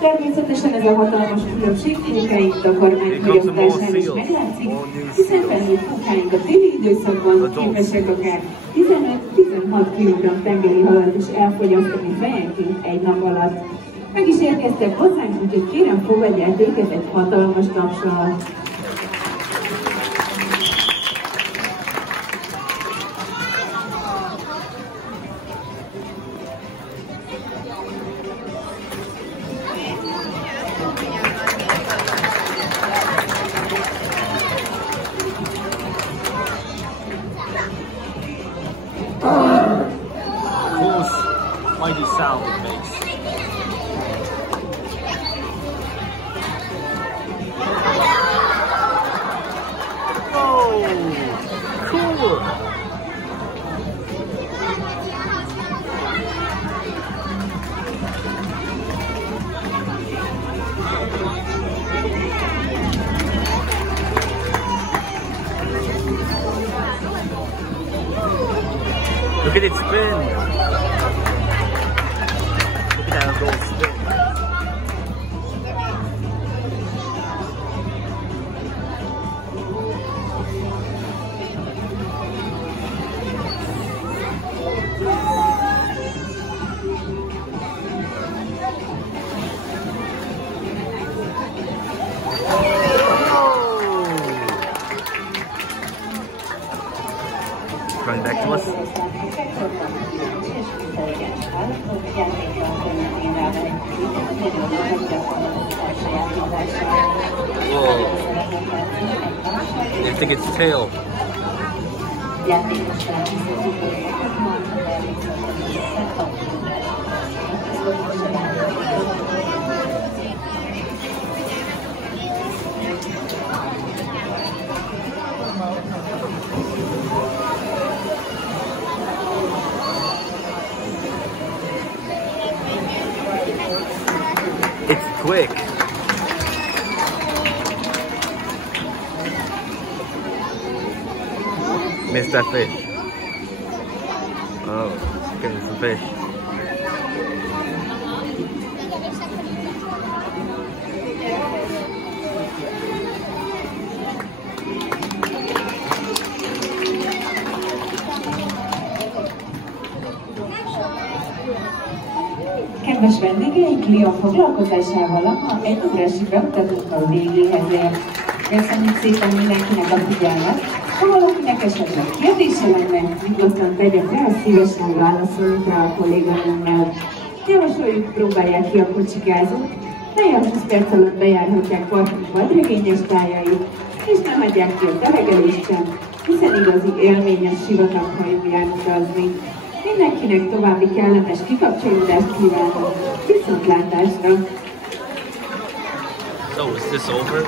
Természetesen ez a hatalmas különbség fókáink takarmányfogyasztásán is meglátszik, hiszen felnőtt fókáink a téli időszakban képesek akár 15-16 kg tengeri halat is elfogyasztani fejenként egy nap alatt. Meg is érkeztek hozzánk, úgyhogy kérem, fogadják őket egy hatalmas tapssal. Mighty sound it makes. Oh, cool! Look at it spin! Go spin. Coming back to us. Whoa. I think it's tail. It's quick. Missed that fish. Oh, getting some fish. Kedves vendégeink, Leon foglalkozásával a egy ugrási bemutatónkkal végéhez ért. Köszönjük szépen mindenkinek a figyelmet. Ha valakinek esetleg kérdése lenne, nyugodtan tegye fel, szívesen válaszolunk rá a kolléganőmmel. Javasoljuk, próbálják ki a kocsikázót, mely a 20 perc alatt bejárhatják partunk vadregényes tájait, és nem adják ki a telegelést sem, hiszen igazi élményes sivataghajón jár utazni. Mindenkinek további kellemes kikapcsolódást kívánok. Viszontlátásra! So, is this over?